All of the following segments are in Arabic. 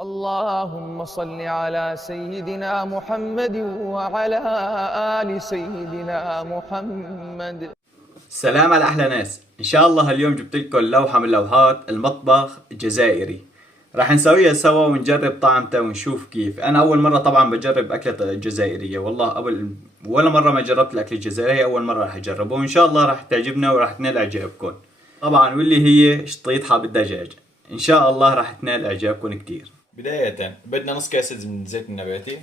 اللهم صل على سيدنا محمد وعلى آل سيدنا محمد. سلام على أحلى ناس. إن شاء الله اليوم جبت لكم لوحة من لوحات المطبخ الجزائري. راح نسويها سوا ونجرب طعمته ونشوف كيف. أنا أول مرة طبعا بجرب أكلة جزائرية، والله قبل ولا مرة ما جربت الأكل الجزائري، أول مرة راح أجربه وإن شاء الله راح تعجبنا وراح تنال إعجابكم طبعا، واللي هي شطيطها بالدجاج. إن شاء الله راح تنال إعجابكم كتير. بداية بدنا نص كاسة من الزيت النباتي،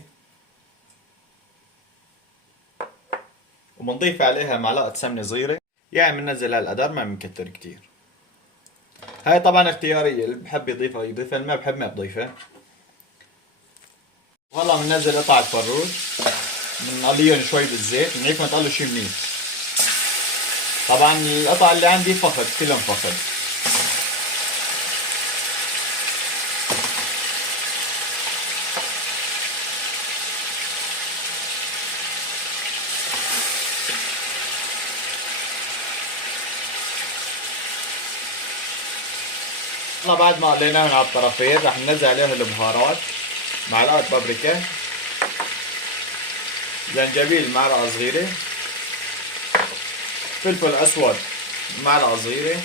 وبنضيف عليها معلقة سمنة صغيرة، يعني بننزل هالقدر ما بنكتر كتير. هاي طبعا اختيارية، اللي بحب يضيفها يضيفها، اللي ما بحب ما بضيفها. وهلا بننزل قطع الفروج، بنقليهم شوي بالزيت، بنعرف ما تقلوا شي منيح. طبعا القطع اللي عندي فخد، كلهم فخد. هلا بعد ما قليناهم على الطرفين رح ننزل عليهم البهارات، معلقة بابريكا، زنجبيل معلقة صغيرة، فلفل اسود معلقة صغيرة،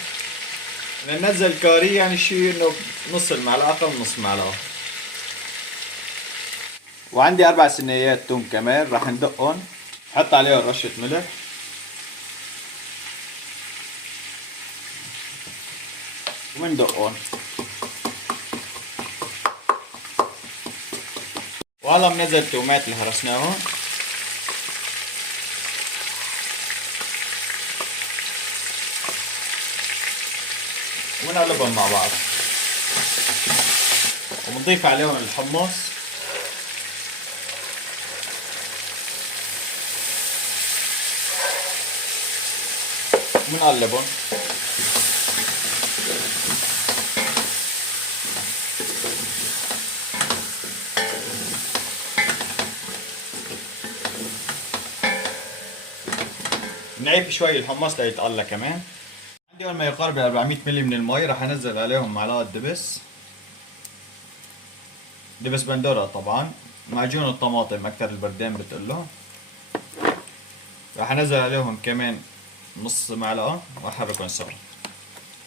بدنا ننزل كاري يعني شي انه نص المعلقة او نص معلقة، وعندي 4 سنيات توم كمان راح ندقهم، نحط عليهم رشة ملح، وندقهم. وهلا بنزل التومات اللي هرسناهم، ونقلبهم مع بعض، وبنضيف عليهم الحمص، ونقلبهم. بنعيب شوي الحمص ليتقلى كمان. عندي هون ما يقارب 400 ملي من المي، راح انزل عليهم معلقة دبس بندورة طبعا، معجون الطماطم اكثر البردين بتقله، راح انزل عليهم كمان نص معلقة واحركهم سوا،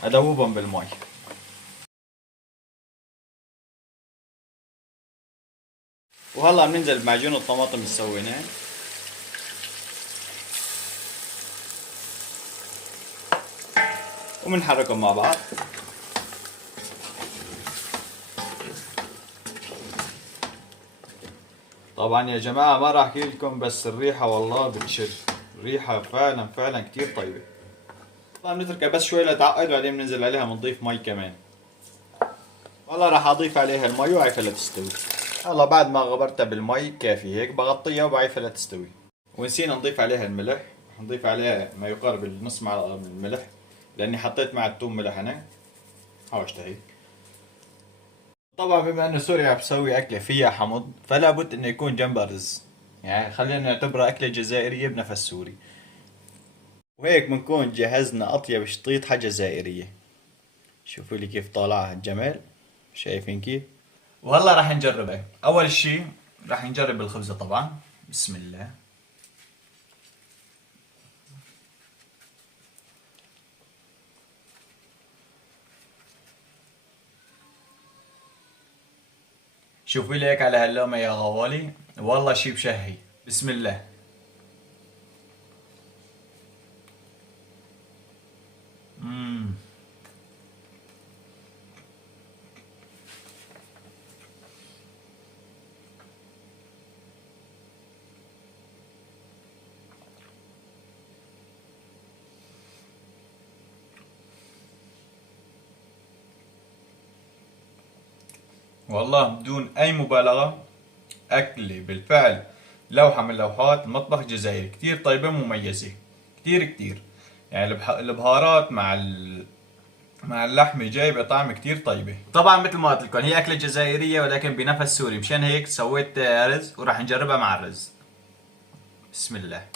ادوبهم بالمي. وهلا بننزل بمعجون الطماطم اللي سويناه، وبنحركهم مع بعض. طبعا يا جماعة ما راح احكي لكم، بس الريحة والله بتشد، الريحة فعلا فعلا كتير طيبة. طبعا بنتركها بس شوي لتعقد، وبعدين بننزل عليها بنضيف مي كمان. والله راح اضيف عليها المي وعيفها لتستوي. هلا بعد ما غبرتها بالمي كافي هيك، بغطيها وبعيفها لتستوي. ونسينا نضيف عليها الملح، نضيف عليها ما يقارب النص معلقة من الملح، لاني حطيت مع الثوم ملح انا، حوشتها هيك. طبعا بما انه سوريا عم بسوي اكله فيها حمض، فلا بد انه يكون جنبها رز، يعني خلينا نعتبرها اكله جزائريه بنفس سوري. وهيك بنكون جهزنا اطيب شطيطة جزائريه. شوفوا لي كيف طالعها الجمال، شايفين كيف؟ وهلا راح نجربها. اول شي راح نجرب الخبزه طبعا. بسم الله. شوفوا لي هيك على هاللومه يا غوالي، والله شي بشهي. بسم الله. مم. والله بدون اي مبالغه، أكلة بالفعل لوحة من لوحات المطبخ الجزائري، كتير طيبة مميزة، كتير كتير. يعني البهارات مع اللحمة جايبة طعم كتير طيبة. طبعا مثل ما قلت لكم هي أكلة جزائرية ولكن بنفس سوري، مشان هيك سويت رز وراح نجربها مع الرز. بسم الله.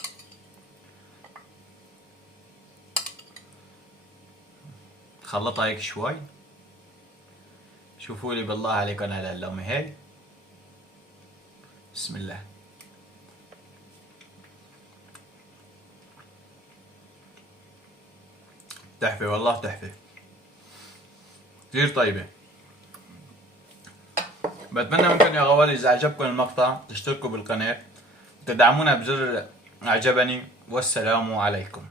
خلطها هيك شوي، شوفوا لي بالله عليكم على اللقمة هاي. بسم الله. تحفة والله تحفة، كثير طيبة. بتمنى منكم يا غوالي إذا عجبكم المقطع تشتركوا بالقناة، تدعمونا بزر اعجبني، والسلام عليكم.